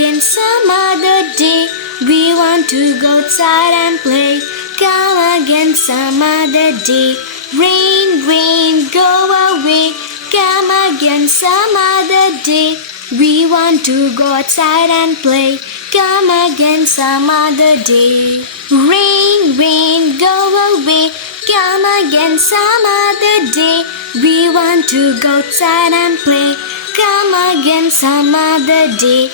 again some other day. We want to go outside and play. Come again some other day. Rain, rain, go away. Come again some other day. We want to go outside and play. Come again some other day. Rain, rain, go away. Come again some other day. We want to go outside and play. Come again some other day.